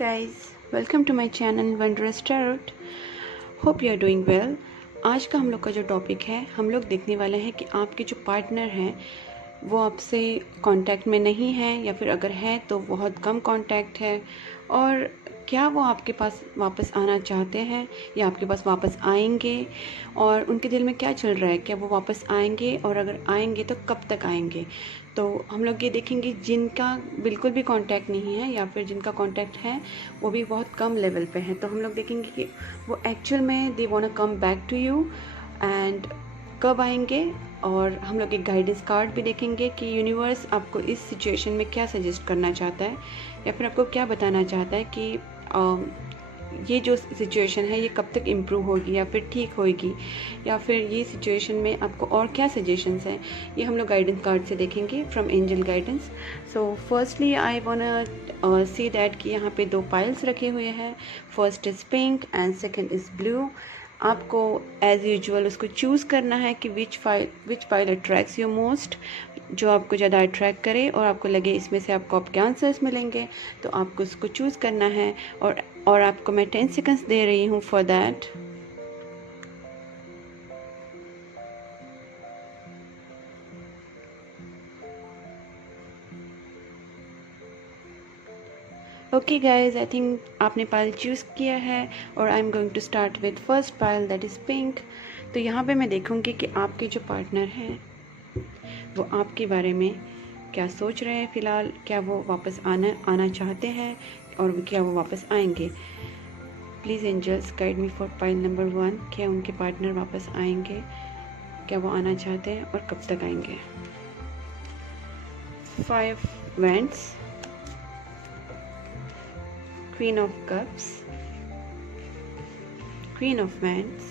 guys, welcome to my channel Wondrous Tarot. Hope you are doing well. आज का हम लोग का जो टॉपिक है, हम लोग देखने वाले हैं कि आपके जो पार्टनर हैं वो आपसे कांटेक्ट में नहीं है या फिर अगर है तो बहुत कम कांटेक्ट है, और क्या वो आपके पास वापस आना चाहते हैं या आपके पास वापस आएंगे, और उनके दिल में क्या चल रहा है, क्या वो वापस आएंगे और अगर आएंगे तो कब तक आएंगे। तो हम लोग ये देखेंगे जिनका बिल्कुल भी कांटेक्ट नहीं है या फिर जिनका कांटेक्ट है वो भी बहुत कम लेवल पे है। तो हम लोग देखेंगे कि वो एक्चुअल में they want to come back to you and कब आएंगे। और हम लोग एक गाइडेंस कार्ड भी देखेंगे कि यूनिवर्स आपको इस सिचुएशन में क्या सजेस्ट करना चाहता है या फिर आपको क्या बताना चाहता है कि ये जो सिचुएशन है ये कब तक इम्प्रूव होगी या फिर ठीक होगी, या फिर ये सिचुएशन में आपको और क्या सजेशंस हैं, ये हम लोग गाइडेंस कार्ड से देखेंगे from angel guidance. So firstly I want see that कि यहाँ पे दो पाइल्स रखे हुए हैं। First is pink and second is blue. आपको एज़ यूजुअल उसको चूज़ करना है कि विच पाइल अट्रैक्ट्स यू मोस्ट, जो आपको ज़्यादा अट्रैक्ट करे और आपको लगे इसमें से आपको आपके आंसर्स मिलेंगे, तो आपको उसको चूज़ करना है। और आपको मैं 10 सेकंड्स दे रही हूँ for that. Okay guys, I think आपने पाइल चूज़ किया है और I am going to start with first pile that is pink. तो यहाँ पे मैं देखूँगी कि आपके जो पार्टनर हैं वो आपके बारे में क्या सोच रहे हैं फ़िलहाल, क्या वो वापस आना चाहते हैं और क्या वो वापस आएंगे। Please angels guide me for pile number 1। क्या उनके पार्टनर वापस आएंगे, क्या वो आना चाहते हैं और कब तक आएंगे। 5 Wands, Queen of Cups, Queen of Wands,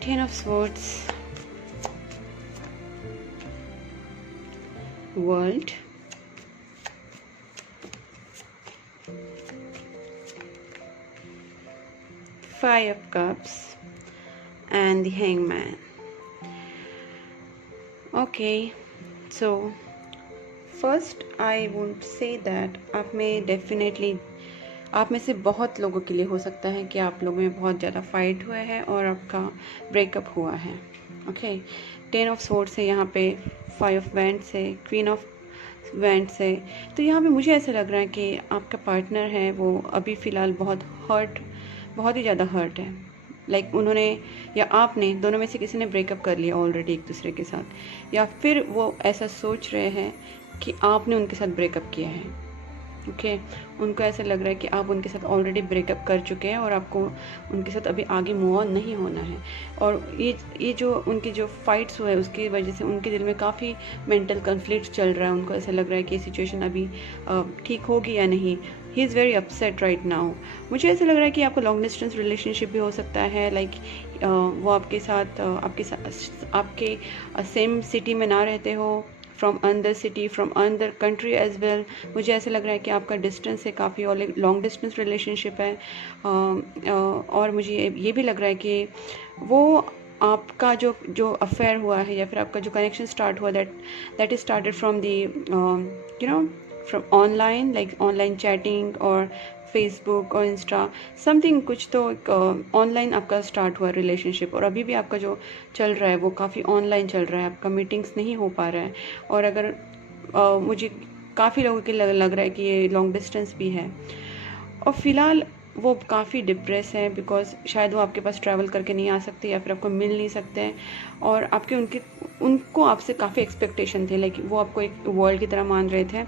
10 of Swords, World, Five of Cups and the Hangman. Okay, so first I would say that आप में से बहुत लोगों के लिए हो सकता है कि आप लोगों में बहुत ज़्यादा फाइट हुआ है और आपका ब्रेकअप हुआ है। ओके, 10 ऑफ Swords है यहाँ पे, 5 ऑफ Wands है, Queen ऑफ Wands है। तो यहाँ पे मुझे ऐसा लग रहा है कि आपका पार्टनर है वो अभी फ़िलहाल बहुत ही ज़्यादा हर्ट है। लाइक उन्होंने या आपने, दोनों में से किसी ने ब्रेकअप कर लिया ऑलरेडी एक दूसरे के साथ, या फिर वो ऐसा सोच रहे हैं कि आपने उनके साथ ब्रेकअप किया है। ओके, उनको ऐसा लग रहा है कि आप उनके साथ ऑलरेडी ब्रेकअप कर चुके हैं और आपको उनके साथ अभी आगे मूव ऑन नहीं होना है। और ये जो उनकी जो फाइट्स हुए उसकी वजह से उनके दिल में काफ़ी मेंटल कन्फ्लिक्ट चल रहा है। उनको ऐसा लग रहा है कि ये सिचुएशन अभी ठीक होगी या नहीं। ही is very upset right now. मुझे ऐसा लग रहा है कि आपका लॉन्ग डिस्टेंस रिलेशनशिप भी हो सकता है। लाइक वो आपके सेम सिटी में ना रहते हो, from another city, from another country as well. मुझे ऐसा लग रहा है कि आपका डिस्टेंस है काफ़ी और लॉन्ग डिस्टेंस रिलेशनशिप है। और मुझे ये भी लग रहा है कि वो आपका जो अफेयर हुआ है या फिर आपका जो कनेक्शन स्टार्ट हुआ that is started from the from online, like online chatting और फेसबुक और इंस्टा समथिंग, कुछ तो ऑनलाइन आपका स्टार्ट हुआ रिलेशनशिप, और अभी भी आपका जो चल रहा है वो काफ़ी ऑनलाइन चल रहा है। आपका मीटिंग्स नहीं हो पा रहा है, और अगर मुझे काफ़ी लोगों के लग रहा है कि ये लॉन्ग डिस्टेंस भी है। और फिलहाल वो काफ़ी डिप्रेस है बिकॉज शायद वो आपके पास ट्रैवल करके नहीं आ सकते या फिर आपको मिल नहीं सकते हैं, और उनको आपसे काफ़ी एक्सपेक्टेशन थे। लाइक वो आपको एक वर्ल्ड की तरह मान रहे थे,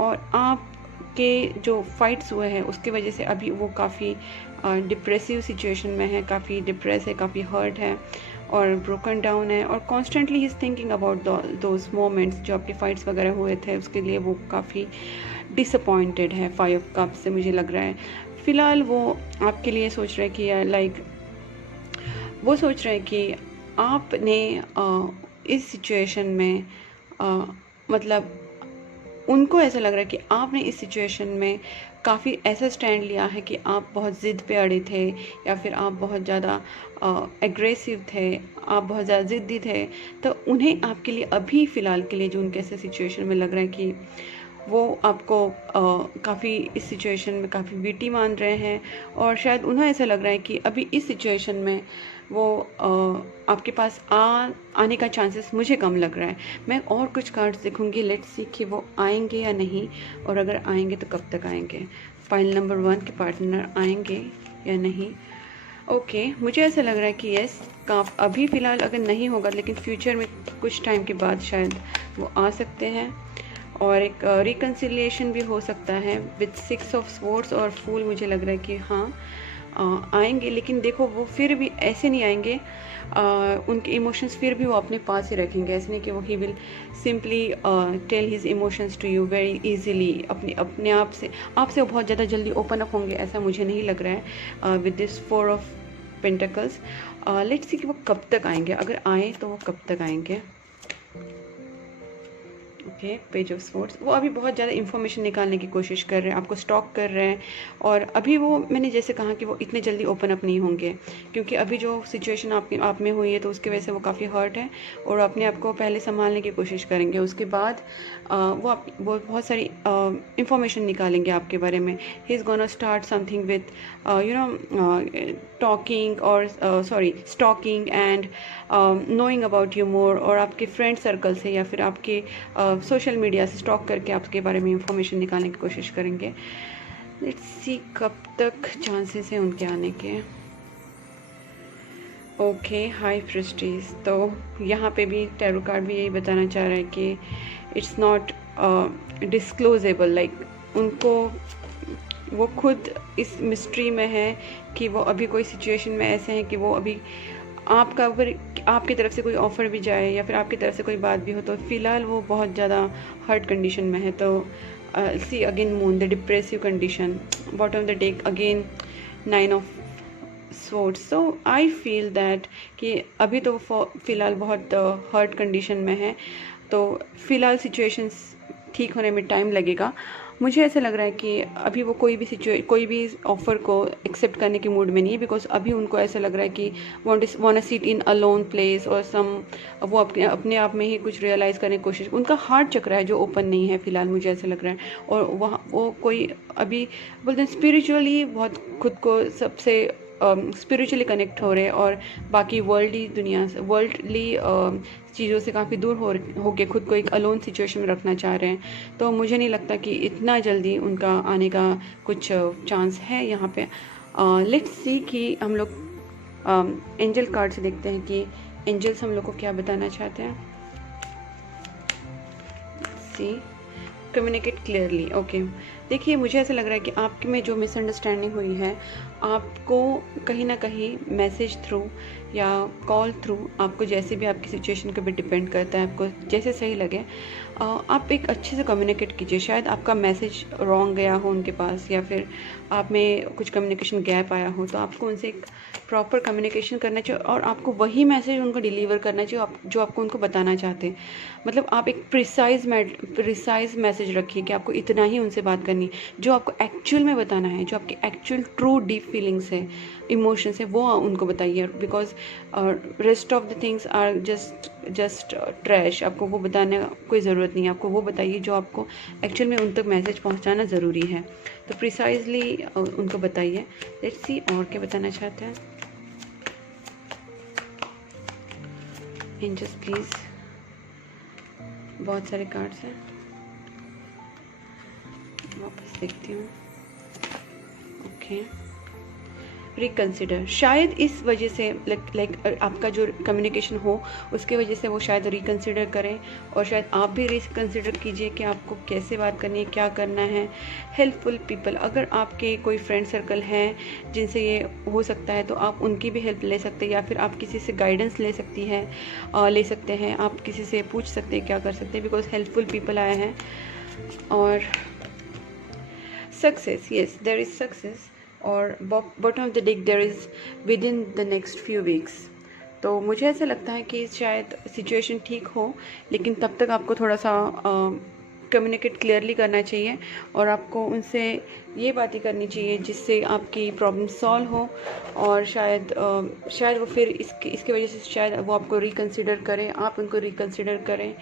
और आपके जो फाइट्स हुए हैं उसकी वजह से अभी वो काफ़ी डिप्रेसिव सिचुएशन में है, काफ़ी डिप्रेस है, काफ़ी हर्ट है और ब्रोकन डाउन है, और constantly he is thinking about those moments जो आपके फाइट्स वगैरह हुए थे। उसके लिए वो काफ़ी डिसअपॉइंटेड है 5 कप से, मुझे लग रहा है। फ़िलहाल वो आपके लिए सोच रहे कि वो सोच रहे हैं कि आपने इस सिचुएशन में मतलब उनको ऐसा लग रहा है कि आपने इस सिचुएशन में काफ़ी ऐसा स्टैंड लिया है कि आप बहुत ज़िद पे अड़े थे, या फिर आप बहुत ज़्यादा एग्रेसिव थे, आप बहुत ज़्यादा ज़िद्दी थे। तो उन्हें आपके लिए अभी फ़िलहाल के लिए जो उनके ऐसे सिचुएशन में लग रहा है कि वो आपको काफ़ी इस सिचुएशन में काफ़ी वीटी मान रहे हैं, और शायद उन्हें ऐसा लग रहा है कि अभी इस सिचुएशन में वो आपके पास आने का चांसेस मुझे कम लग रहा है। मैं और कुछ कार्ड्स देखूंगी, लेट्स सी कि वो आएंगे या नहीं, और अगर आएंगे तो कब तक आएंगे। फाइल नंबर 1 के पार्टनर आएंगे या नहीं। ओके, मुझे ऐसा लग रहा है कि यस, अभी फ़िलहाल अगर नहीं होगा, लेकिन फ्यूचर में कुछ टाइम के बाद शायद वो आ सकते हैं, और एक रिकन्सिलिएशन भी हो सकता है विद 6 ऑफ स्वॉर्ड्स और फूल। मुझे लग रहा है कि हाँ आएंगे, लेकिन देखो वो फिर भी ऐसे नहीं आएंगे, उनके इमोशंस फिर भी वो अपने पास ही रखेंगे। ऐसे नहीं कि वो he will simply tell his emotions to you very easily, अपने आपसे वो बहुत ज़्यादा जल्दी ओपन अप होंगे, ऐसा मुझे नहीं लग रहा है with this 4 of pentacles. Let's see कि वो कब तक आएंगे, अगर आए तो वो कब तक आएंगे। ओके, पेज ऑफ स्वॉर्ड्स, वो अभी बहुत ज़्यादा इन्फॉर्मेशन निकालने की कोशिश कर रहे हैं, आपको स्टॉक कर रहे हैं, और अभी वो मैंने जैसे कहा कि वो इतने जल्दी ओपन अप नहीं होंगे, क्योंकि अभी जो सिचुएशन आप में हुई है तो उसकी वजह से वो काफ़ी हर्ट है, और अपने आप को पहले संभालने की कोशिश करेंगे। उसके बाद वो बहुत सारी इन्फॉर्मेशन निकालेंगे आपके बारे में। He is gonna start something with talking और stalking and knowing about you more, और आपके फ्रेंड सर्कल से या फिर आपके सोशल मीडिया से स्टॉक करके आपके बारे में इंफॉर्मेशन निकालने की कोशिश करेंगे। लेट्स सी कब तक चांसेस हैं उनके आने के। ओके, हाई प्रेस्टीज, तो यहाँ पे भी टैरो कार्ड भी यही बताना चाह रहा है कि इट्स नॉट डिस्क्लोजेबल, लाइक उनको वो खुद इस मिस्ट्री में है कि वो अभी कोई सिचुएशन में ऐसे हैं कि वो अभी आपका अगर आपकी तरफ से कोई ऑफ़र भी जाए या फिर आपकी तरफ से कोई बात भी हो, तो फ़िलहाल वो बहुत ज़्यादा हर्ट कंडीशन में है। तो see again moon, the depressive condition, bottom of the deck again 9 of swords. So I feel that कि अभी तो फ़िलहाल बहुत हर्ट कंडीशन में है, तो फ़िलहाल सिचुएशंस ठीक होने में टाइम लगेगा। मुझे ऐसा लग रहा है कि अभी वो कोई भी ऑफ़र को एक्सेप्ट करने के मूड में नहीं है, बिकॉज अभी उनको ऐसा लग रहा है कि want sit in a loan place और वो अपने आप में ही कुछ रियलाइज़ करने की कोशिश। उनका हार्ट चक्र है जो ओपन नहीं है फ़िलहाल, मुझे ऐसा लग रहा है, और वहाँ वो कोई अभी बोलते हैं स्पिरिचुअली बहुत खुद को सबसे स्पिरिचुअली कनेक्ट हो रहे हैं, और बाकी वर्ल्डली दुनिया से, वर्ल्डली चीज़ों से काफ़ी दूर हो के खुद को एक अलोन सिचुएशन में रखना चाह रहे हैं। तो मुझे नहीं लगता कि इतना जल्दी उनका आने का कुछ चांस है यहाँ पे। लेट्स सी कि हम लोग एंजल कार्ड से देखते हैं कि एंजल्स हम लोग को क्या बताना चाहते हैं। सी कम्युनिकेट क्लियरली। ओके, देखिए मुझे ऐसा लग रहा है कि आपके में जो मिसअंडरस्टैंडिंग हुई है, आपको कहीं ना कहीं मैसेज थ्रू या कॉल थ्रू, आपको जैसे भी आपकी सिचुएशन पे डिपेंड करता है, आपको जैसे सही लगे आप एक अच्छे से कम्युनिकेट कीजिए। शायद आपका मैसेज रॉन्ग गया हो उनके पास, या फिर आप में कुछ कम्युनिकेशन गैप आया हो, तो आपको उनसे एक प्रॉपर कम्युनिकेशन करना चाहिए, और आपको वही मैसेज उनको डिलीवर करना चाहिए जो आपको उनको बताना चाहते हैं। मतलब आप एक प्रिसाइज मैसेज रखिए कि आपको इतना ही उनसे बात करनी, जो आपको एक्चुअल में बताना है, जो आपकी एक्चुअल ट्रू डीप फीलिंग्स है, इमोशंस है, वो उनको बताइए। Because rest of the things are just trash, आपको वो बताने का कोई ज़रूरत नहीं है। आपको वो बताइए जो आपको एक्चुअल में उन तक मैसेज पहुंचाना ज़रूरी है, तो प्रिसाइजली उनको बताइए। लेट्स सी और क्या बताना चाहते हैं एंजल्स प्लीज़। बहुत सारे कार्ड्स हैं, वापस देखती हूँ। ओके, रिकन्सिडर, शायद इस वजह से लाइक आपका जो कम्युनिकेशन हो उसकी वजह से वो शायद रिकन्सिडर करें, और शायद आप भी रिकन्सिडर कीजिए कि आपको कैसे बात करनी है, क्या करना है। हेल्पफुल पीपल, अगर आपके कोई फ्रेंड सर्कल हैं जिनसे ये हो सकता है, तो आप उनकी भी हेल्प ले सकते हैं, या फिर आप किसी से गाइडेंस ले सकते हैं, आप किसी से पूछ सकते हैं क्या कर सकते हैं, बिकॉज हेल्पफुल पीपल आए हैं। और success, yes there is success, और bottom of the deck there is within the next few weeks. तो मुझे ऐसा लगता है कि शायद सिचुएशन ठीक हो, लेकिन तब तक आपको थोड़ा सा कम्युनिकेट क्लियरली करना चाहिए और आपको उनसे ये बातें करनी चाहिए जिससे आपकी प्रॉब्लम सॉल्व हो। और शायद वो फिर इसकी वजह से शायद वो आपको रिकंसिडर करें, आप उनको रिकंसिडर करें।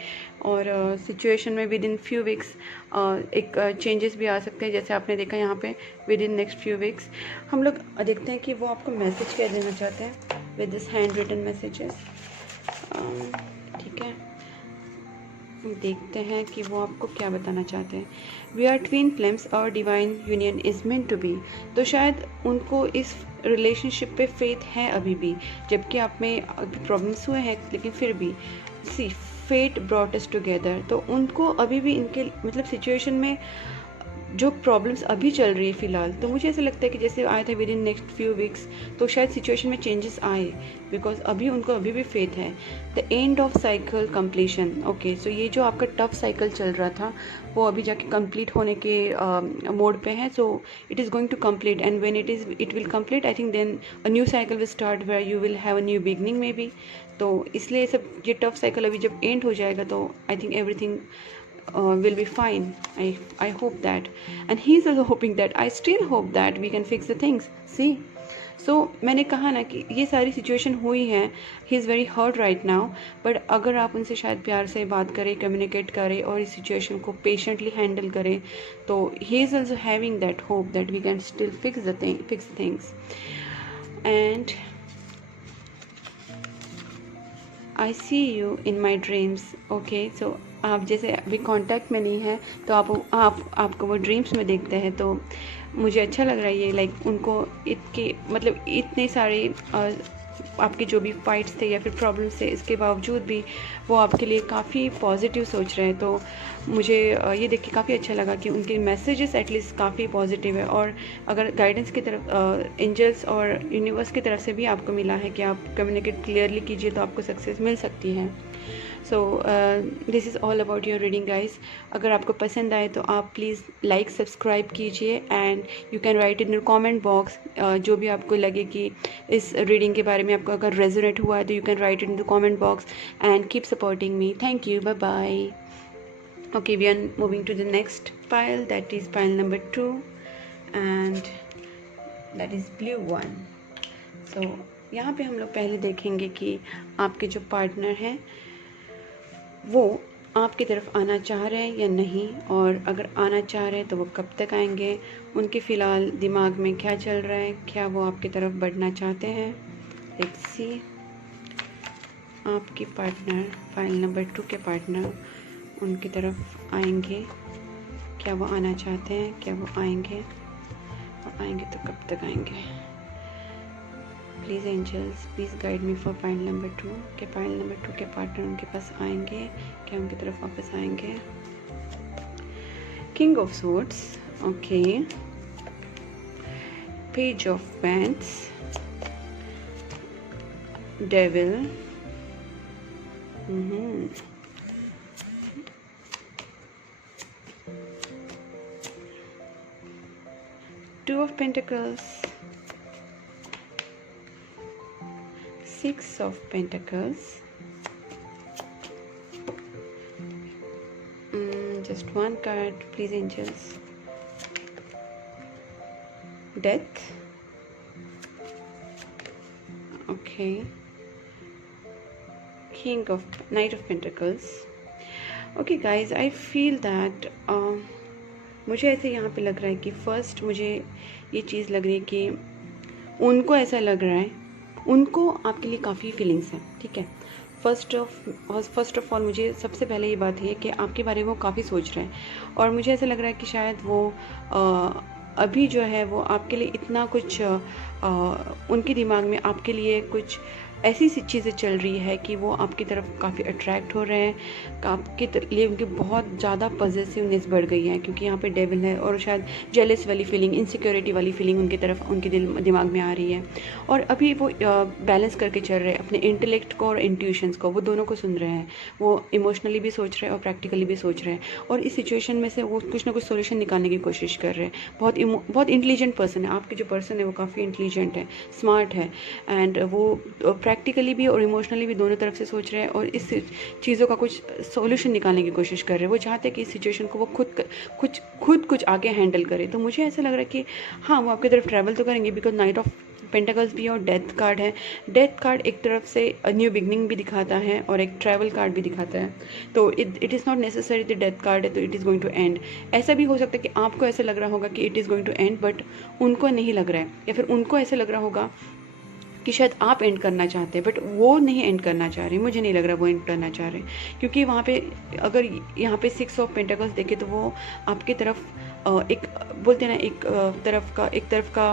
और सिचुएशन में विद इन फ्यू वीक्स एक चेंजेस भी आ सकते हैं, जैसे आपने देखा यहाँ पे with in next few weeks. हम लोग देखते हैं कि वो आपको मैसेज क्या देना चाहते हैं with this hand written messages. ठीक है, देखते हैं कि वो आपको क्या बताना चाहते हैं। We are twin flames, our divine union is meant to be. तो शायद उनको इस रिलेशनशिप पे फेथ है अभी भी, जबकि आप में प्रॉब्लम्स हुए हैं, लेकिन फिर भी सी फेट ब्रॉट अस टुगेदर। तो उनको अभी भी इनके मतलब सिचुएशन में जो प्रॉब्लम्स अभी चल रही है फ़िलहाल, तो मुझे ऐसा लगता है कि जैसे आए थे with in next few weeks, तो शायद सिचुएशन में चेंजेस आए, बिकॉज अभी उनको अभी भी फेथ है। The end of cycle completion. Okay, so ये जो आपका टफ साइकिल चल रहा था वो अभी जाके कंप्लीट होने के मोड पे है। So it is going to complete, and when it will complete, I think then a new cycle will start where you will have a new beginning maybe. तो इसलिए सब ये टफ साइकिल अभी जब and हो जाएगा तो I think everything will be fine. I hope that, and he's also hoping that. I still hope that we can fix the things. See, so मैंने कहा ना कि ये सारी सिचुएशन हुई है, he is very hurt right now, but अगर आप उनसे शायद प्यार से बात करें, कम्युनिकेट करें और इस सिचुएशन को पेशेंटली हैंडल करें, तो he is also having that hope that we can still fix things. And I see you in my dreams. Okay, so आप जैसे अभी कांटेक्ट में नहीं है तो आपको वो ड्रीम्स में देखते हैं, तो मुझे अच्छा लग रहा है ये, लाइक उनको इतने सारे आपके जो भी फाइट्स थे या फिर प्रॉब्लम्स थे, इसके बावजूद भी वो आपके लिए काफ़ी पॉजिटिव सोच रहे हैं। तो मुझे ये देख के काफ़ी अच्छा लगा कि उनके मैसेजेस एटलीस्ट काफ़ी पॉजिटिव है। और अगर गाइडेंस की तरफ एंजल्स और यूनिवर्स की तरफ से भी आपको मिला है कि आप कम्युनिकेट क्लियरली कीजिए तो आपको सक्सेस मिल सकती है। So this is all about your reading guys. अगर आपको पसंद आए तो आप प्लीज़ लाइक सब्सक्राइब कीजिए, and you can write in comment box जो भी आपको लगे कि इस रीडिंग के बारे में आपको अगर रेजोनेट हुआ है तो you can write in the comment box and keep supporting me. Thank you, bye bye. Okay, we are moving to the next pile, that is pile number 2, and that is blue one. So यहाँ पे हम लोग पहले देखेंगे कि आपके जो partner हैं वो आपकी तरफ आना चाह रहे हैं या नहीं, और अगर आना चाह रहे हैं तो वो कब तक आएंगे, उनके फ़िलहाल दिमाग में क्या चल रहा है, क्या वो आपकी तरफ बढ़ना चाहते हैं। लेट्स सी, आपके पार्टनर, फाइल नंबर 2 के पार्टनर उनकी तरफ आएंगे, क्या वो आना चाहते हैं, क्या वो आएंगे, और आएंगे तो कब तक आएंगे। Please angels, please guide me for file number 2 के फाइल नंबर 2 के पार्टनर उनके पास आएंगे, क्या उनकी तरफ वापस आएंगे। King of swords, okay, page of wands, devil, Two of Pentacles, Six of Pentacles, just one card, please angels. Death, okay. Knight of Pentacles. Okay guys, I feel that मुझे ऐसे यहाँ पे लग रहा है कि फर्स्ट मुझे ये चीज़ लग रही है कि उनको ऐसा लग रहा है, उनको आपके लिए काफ़ी फीलिंग्स हैं, ठीक है। फर्स्ट ऑफ ऑल मुझे सबसे पहले ये बात है कि आपके बारे में वो काफ़ी सोच रहे हैं, और मुझे ऐसा लग रहा है कि शायद वो अभी जो है वो आपके लिए इतना कुछ उनके दिमाग में आपके लिए कुछ ऐसी सी चीज़ें चल रही है कि वो आपकी तरफ काफ़ी अट्रैक्ट हो रहे हैं, आपके लिए उनकी बहुत ज़्यादा पॉजिटिवनेस बढ़ गई है, क्योंकि यहाँ पे डेविल है, और शायद जेलस वाली फीलिंग, इनसिक्योरिटी वाली फीलिंग उनकी तरफ उनके दिमाग में आ रही है। और अभी वो बैलेंस करके चल रहे हैं अपने इंटेलेक्ट को और इंट्यूशंस को, वो दोनों को सुन रहे हैं, वो इमोशनली भी सोच रहे हैं और प्रैक्टिकली भी सोच रहे हैं, और इस सिचुएशन में से वो कुछ ना कुछ सोल्यूशन निकालने की कोशिश कर रहे हैं। बहुत इंटेलिजेंट पर्सन है, आपके जो पर्सन है वो काफ़ी इंटेलिजेंट है, स्मार्ट है, एंड वो प्रैक्टिकली भी और इमोशनली भी दोनों तरफ से सोच रहे हैं और इस चीज़ों का कुछ सॉल्यूशन निकालने की कोशिश कर रहे हैं। वो चाहते हैं कि इस सिचुएशन को वो खुद कुछ आगे हैंडल करे। तो मुझे ऐसा लग रहा है कि हाँ, वो आपकी तरफ ट्रैवल तो करेंगे, बिकॉज नाइट ऑफ पेंटाकल्स भी और डेथ कार्ड है। डेथ कार्ड एक तरफ से न्यू बिगनिंग भी दिखाता है और एक ट्रैवल कार्ड भी दिखाता है। तो it is not necessary the death card है तो it is going to end. ऐसा भी हो सकता है कि आपको ऐसा लग रहा होगा कि it is going to end, but उनको नहीं लग रहा है, या फिर उनको ऐसा लग रहा होगा कि शायद आप एंड करना चाहते हैं बट वो नहीं एंड करना चाह रहे। मुझे नहीं लग रहा वो एंड करना चाह रहे, क्योंकि वहाँ पे अगर यहाँ पे 6 ऑफ पेंटाकल्स देखे तो वो आपकी तरफ एक बोलते हैं ना, एक तरफ का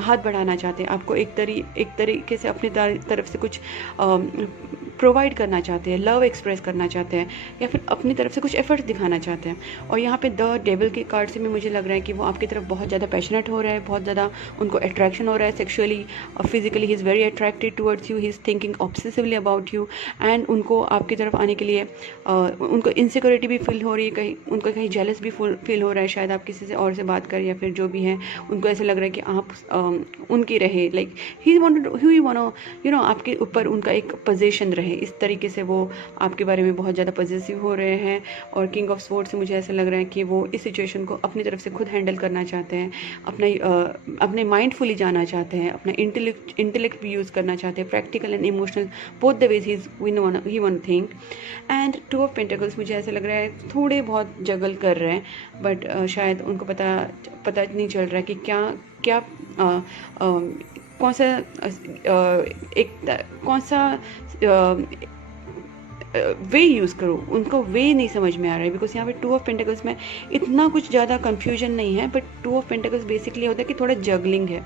हाथ बढ़ाना चाहते हैं आपको, एक तरीके से अपनी तरफ से कुछ प्रोवाइड करना चाहते हैं, लव एक्सप्रेस करना चाहते हैं, या फिर अपनी तरफ से कुछ एफर्ट्स दिखाना चाहते हैं। और यहाँ पे द डेविल के कार्ड से भी मुझे लग रहा है कि वो आपकी तरफ बहुत ज़्यादा पैशनेट हो रहा है, बहुत ज़्यादा उनको अट्रैक्शन हो रहा है sexually, physically he is very attracted towards you, he is thinking obsessively about you. And उनको आपकी तरफ आने के लिए उनको इनसिक्योरिटी भी फील हो रही है, उनको कहीं जेलस भी फील हो रहा है, शायद आप किसी से और से बात करें या फिर जो भी है, उनको ऐसा लग रहा है कि आप उनकी रहे, लाइक ही वांट आपके ऊपर उनका एक पोजीशन रहे। इस तरीके से वो आपके बारे में बहुत ज़्यादा पॉजिटिव हो रहे हैं। और किंग ऑफ स्वॉर्ड से मुझे ऐसा लग रहा है कि वो इस सिचुएशन को अपनी तरफ से खुद हैंडल करना चाहते हैं, अपने माइंडफुली जाना चाहते हैं, अपना इंटेलेक्ट भी यूज़ करना चाहते हैं, practical and emotional both the ways he one thing. And 2 of pentacles मुझे ऐसा लग रहा है थोड़े बहुत जगल कर रहे हैं, बट शायद उनको पता नहीं चल रहा है कि क्या कौन सा वे यूज़ करो, उनको वे नहीं समझ में आ रहा है। बिकॉज यहाँ पे 2 ऑफ पेंटाकल्स में इतना कुछ ज़्यादा कंफ्यूजन नहीं है, बट 2 ऑफ पेंटाकल्स बेसिकली होता है कि थोड़ा जगलिंग है,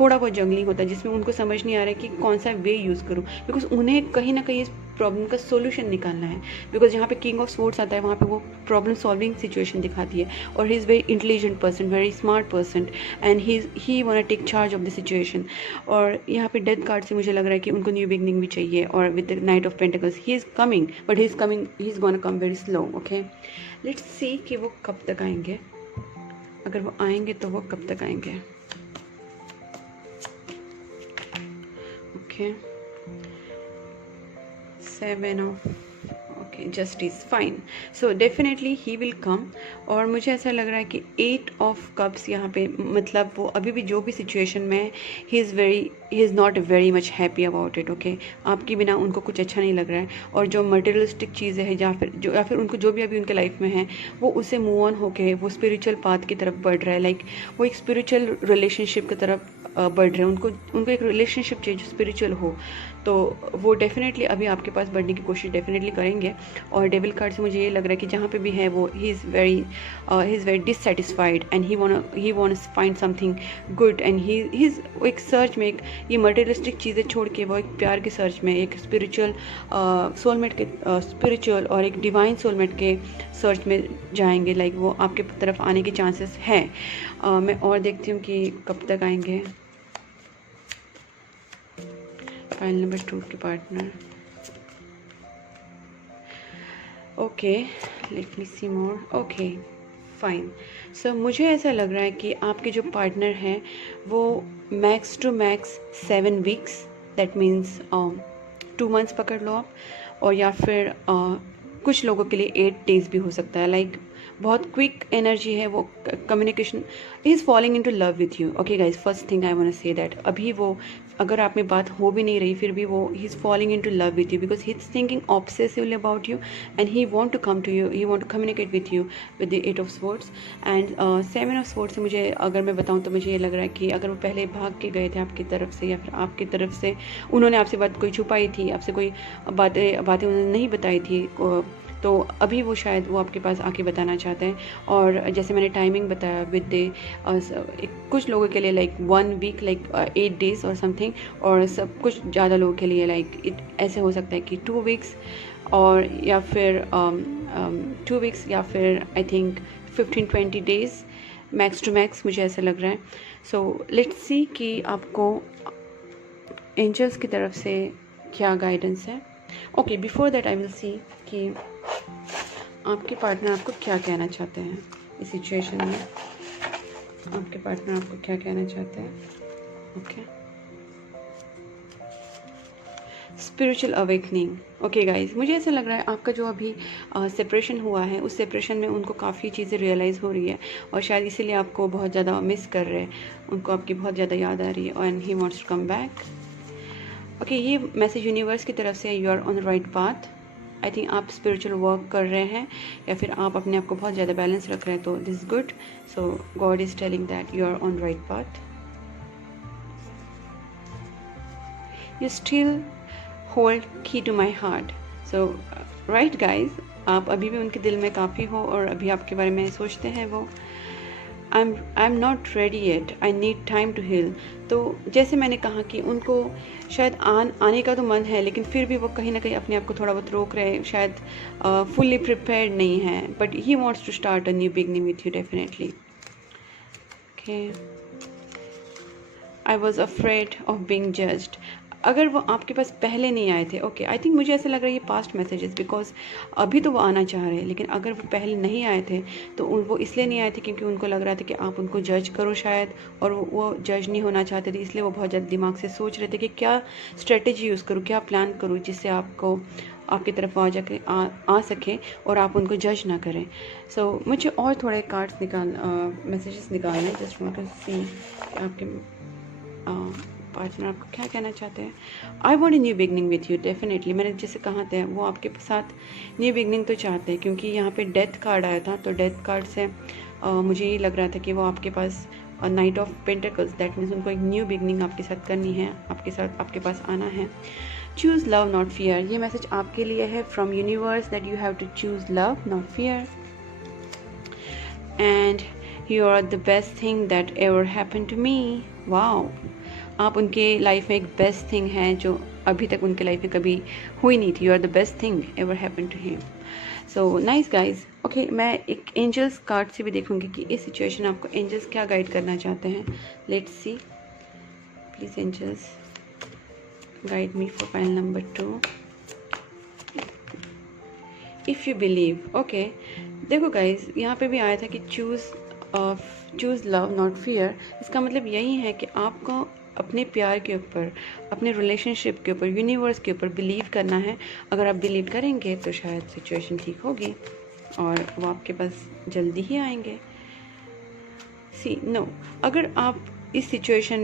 थोड़ा बहुत जगलिंग होता है, जिसमें उनको समझ नहीं आ रहा है कि कौन सा वे यूज़ करूँ, बिकॉज उन्हें कहीं ना कहीं इस प्रॉब्लम का सोल्यूशन निकालना है। बिकॉज जहाँ पे किंग ऑफ स्वॉर्ड्स आता है वहाँ पे वो प्रॉब्लम सॉल्विंग सिचुएशन दिखाती है, और he is very intelligent person, very smart person, and he want take charge of the situation. और यहाँ पे डेथ कार्ड से मुझे लग रहा है कि उनको न्यू बिगनिंग भी चाहिए। और with the night of pentacles he is coming, but he is gonna come very slow. Okay, let's see कि वो कब तक आएंगे, अगर वो आएंगे तो वो कब तक आएंगे। Okay, 7 of justice, fine, so definitely he will come. और मुझे ऐसा लग रहा है कि 8 ऑफ कप्स यहाँ पे, मतलब वो अभी भी जो भी सिचुएशन में he is not very much happy about it. Okay, आपके बिना उनको कुछ अच्छा नहीं लग रहा है, और जो मटेरियलिस्टिक चीज़ें हैं या फिर उनको जो भी अभी उनके लाइफ में है वो उससे मूव ऑन होके वो स्पिरिचुअल पाथ की तरफ बढ़ रहा है, लाइक वो एक स्पिरिचुअल रिलेशनशिप की तरफ बढ़ रहे हैं। उनको एक रिलेशनशिप चाहिए जो स्पिरिचुअल हो, तो वो डेफिनेटली अभी आपके पास बढ़ने की कोशिश डेफिनेटली करेंगे। और डेविल कार्ड से मुझे ये लग रहा है कि जहाँ पे भी है वो he is very dissatisfied, and he wants find something good, and he is एक सर्च में, एक ये मटेरियलिस्टिक चीज़ें छोड़ के वो एक प्यार के सर्च में, एक स्पिरिचुअल सोलमेट के स्पिरिचुअल और एक डिवाइन सोलमेट के सर्च में जाएंगे। लाइक वो आपके तरफ आने के चांसेस हैं। मैं और देखती हूँ कि कब तक आएंगे। फाइल नंबर 2 के पार्टनर। ओके, लेट मी सी मोर। ओके, फाइन, सो मुझे ऐसा लग रहा है कि आपके जो पार्टनर हैं वो max to max 7 weeks, that means 2 months पकड़ लो आप, और या फिर कुछ लोगों के लिए 8 डेज भी हो सकता है। लाइक बहुत क्विक एनर्जी है, वो communication, he is following into love with you. Okay guys, first thing I want to say that अभी वो, अगर आप में बात हो भी नहीं रही फिर भी वो he is following into love with you, because he is thinking obsessively about you, and he want to come to you, he want to communicate with you with the 8 of swords and 7 of swords से मुझे, अगर मैं बताऊँ तो मुझे ये लग रहा है कि अगर वो पहले भाग के गए थे आपकी तरफ से, या फिर आपकी तरफ से उन्होंने आपसे बात कोई छुपाई थी, आपसे कोई बातें उन्होंने नहीं बताई थी, तो अभी वो शायद वो आपके पास आके बताना चाहते हैं। और जैसे मैंने टाइमिंग बताया विद कुछ लोगों के लिए लाइक 1 वीक, लाइक 8 डेज और समथिंग, और सब कुछ ज़्यादा लोगों के लिए लाइक ऐसे हो सकता है कि 2 वीक्स, और या फिर 2 वीक्स, या फिर I think 15-20 days max to max, मुझे ऐसा लग रहा है। सो लेट्स सी कि आपको एंजल्स की तरफ से क्या गाइडेंस है। Okay, before that I will see कि आपके पार्टनर आपको क्या कहना चाहते हैं इस सिचुएशन में। आपके पार्टनर आपको क्या कहना चाहते हैं। Okay, spiritual awakening. Okay guys, मुझे ऐसा लग रहा है आपका जो अभी सेपरेशन हुआ है, उस सेपरेशन में उनको काफ़ी चीज़ें रियलाइज़ हो रही है और शायद इसीलिए आपको बहुत ज़्यादा मिस कर रहे हैं, उनको आपकी बहुत ज़्यादा याद आ रही है and he wants to come back. Okay, ये मैसेज यूनिवर्स की तरफ से, you are on the right path. I think आप स्पिरिचुअल वर्क कर रहे हैं या फिर आप अपने आप को बहुत ज़्यादा बैलेंस रख रहे हैं, तो this is good. So God is telling that you are on the right path. You still hold key to my heart. So right guys, आप अभी भी उनके दिल में काफ़ी हो और अभी आपके बारे में सोचते हैं वो। I am not ready yet, I need time to heal. तो जैसे मैंने कहा कि उनको शायद आने का तो मन है, लेकिन फिर भी वो कहीं ना कहीं अपने आप को थोड़ा बहुत रोक रहे हैं, शायद फुल्ली प्रिपेयर्ड नहीं है, but he wants to start a new beginning with you definitely. Okay, I was afraid of being judged. अगर वो आपके पास पहले नहीं आए थे, ओके, आई थिंक मुझे ऐसा लग रहा है ये पास्ट मैसेजेस, बिकॉज अभी तो वो आना चाह रहे हैं, लेकिन अगर वो पहले नहीं आए थे तो वो इसलिए नहीं आए थे क्योंकि उनको लग रहा था कि आप उनको जज करो शायद, और वो जज नहीं होना चाहते थे, इसलिए वो बहुत ज़्यादा दिमाग से सोच रहे थे कि क्या स्ट्रेटेजी यूज़ करूँ, क्या प्लान करूँ जिससे आपको आपकी तरफ आ जाके आ सके और आप उनको जज ना करें। सो मुझे और थोड़े कार्ड्स मैसेजेस निकालना है, जस्ट वांट टू सी आपके पार्टनर आपको क्या कहना चाहते हैं। I want a new beginning with you definitely. मैंने जैसे कहा था वो आपके साथ न्यू बिगनिंग तो चाहते हैं, क्योंकि यहाँ पे डेथ कार्ड आया था, तो डेथ कार्ड से मुझे ये लग रहा था कि वो आपके पास knight of pentacles, that means उनको एक न्यू बिगनिंग आपके साथ करनी है, आपके साथ आपके पास आना है। चूज़ लव नॉट फियर, ये मैसेज आपके लिए है from universe, that you have to choose love not fear and you are the best thing that ever happen to me. Wow, आप उनके लाइफ में एक बेस्ट थिंग है जो अभी तक उनके लाइफ में कभी हुई नहीं थी। You are the best thing ever happen to him. So nice guys. Okay, मैं एक एंजल्स कार्ड से भी देखूंगी कि इस सिचुएशन आपको एंजल्स क्या गाइड करना चाहते हैं। Let's see, please angels guide me for file number 2। If you believe. Okay, देखो गाइज, यहाँ पे भी आया था कि चूज़ लव नॉट फियर। इसका मतलब यही है कि आपको अपने प्यार के ऊपर, अपने रिलेशनशिप के ऊपर, यूनिवर्स के ऊपर बिलीव करना है। अगर आप बिलीव करेंगे तो शायद सिचुएशन ठीक होगी और वो आपके पास जल्दी ही आएंगे। अगर आप इस सिचुएशन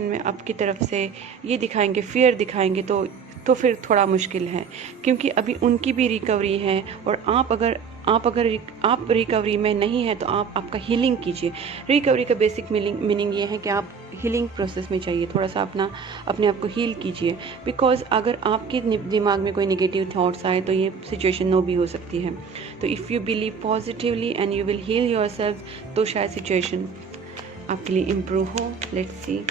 में आपकी तरफ से ये दिखाएंगे, फियर दिखाएंगे, तो फिर थोड़ा मुश्किल है, क्योंकि अभी उनकी भी रिकवरी है और आप रिकवरी में नहीं है तो आपका हीलिंग कीजिए। रिकवरी का बेसिक मीनिंग ये है कि आप हीलिंग प्रोसेस में चाहिए, थोड़ा सा अपने आप को हील कीजिए, बिकॉज अगर आपके दिमाग में कोई नेगेटिव थॉट्स आए तो ये सिचुएशन नो भी हो सकती है। तो if you believe positively and you will heal yourself, तो शायद सिचुएशन आपके लिए इम्प्रूव हो। लेट्स सी,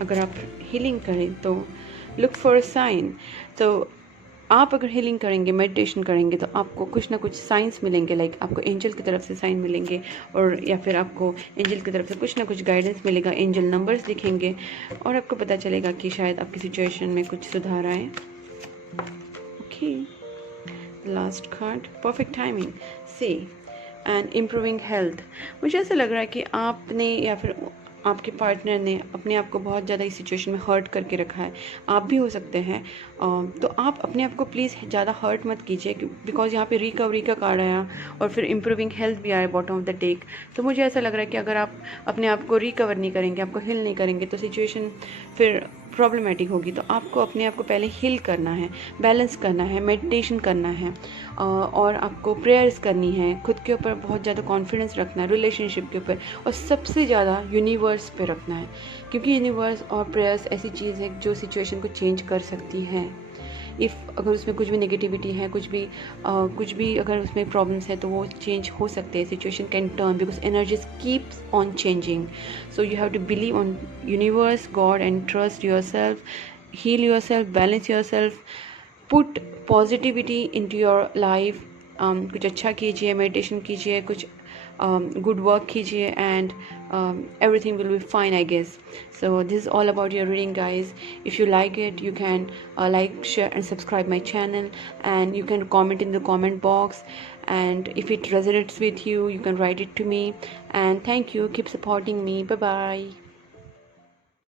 अगर आप हीलिंग करें तो लुक फॉर अ साइन। तो आप अगर हीलिंग करेंगे, मेडिटेशन करेंगे, तो आपको कुछ ना कुछ साइंस मिलेंगे, लाइक आपको एंजल की तरफ से साइन मिलेंगे, और या फिर आपको एंजल की तरफ से कुछ ना कुछ गाइडेंस मिलेगा, एंजल नंबर्स दिखेंगे और आपको पता चलेगा कि शायद आपकी सिचुएशन में कुछ सुधार आए। Okay, last card, perfect timing से एंड इम्प्रूविंग हेल्थ। मुझे ऐसा लग रहा है कि आपने या फिर आपके पार्टनर ने अपने आप को बहुत ज़्यादा इस सिचुएशन में हर्ट करके रखा है, आप भी हो सकते हैं। तो आप अपने आप को प्लीज़ ज़्यादा हर्ट मत कीजिए, बिकॉज यहाँ पे रिकवरी का कार्ड आया और फिर इम्प्रूविंग हेल्थ भी आया बॉटम ऑफ द डेक। तो मुझे ऐसा लग रहा है कि अगर आप अपने आप को रिकवर नहीं करेंगे, आपको हील नहीं करेंगे, तो सिचुएशन फिर प्रॉब्लमेटिक होगी। तो आपको अपने आप को पहले हील करना है, बैलेंस करना है, मेडिटेशन करना है, और आपको प्रेयर्स करनी है, खुद के ऊपर बहुत ज़्यादा कॉन्फिडेंस रखना है, रिलेशनशिप के ऊपर, और सबसे ज़्यादा यूनिवर्स पे रखना है, क्योंकि यूनिवर्स और प्रेयर्स ऐसी चीज़ है जो सिचुएशन को चेंज कर सकती है। अगर उसमें कुछ भी नेगेटिविटी है, कुछ भी अगर उसमें प्रॉब्लम्स है, तो वो चेंज हो सकते हैं, situation can turn, because energies keeps on changing. So you have to believe on universe, God, and trust yourself, heal yourself, balance yourself, put positivity into your life. कुछ अच्छा कीजिए, मेडिटेशन कीजिए, कुछ good work कीजिए, and everything will be fine, I guess. So this is all about your reading, guys. If you like it, you can like, share and subscribe my channel, and you can comment in the comment box, and if it resonates with you, you can write it to me. And thank you, keep supporting me. Bye bye.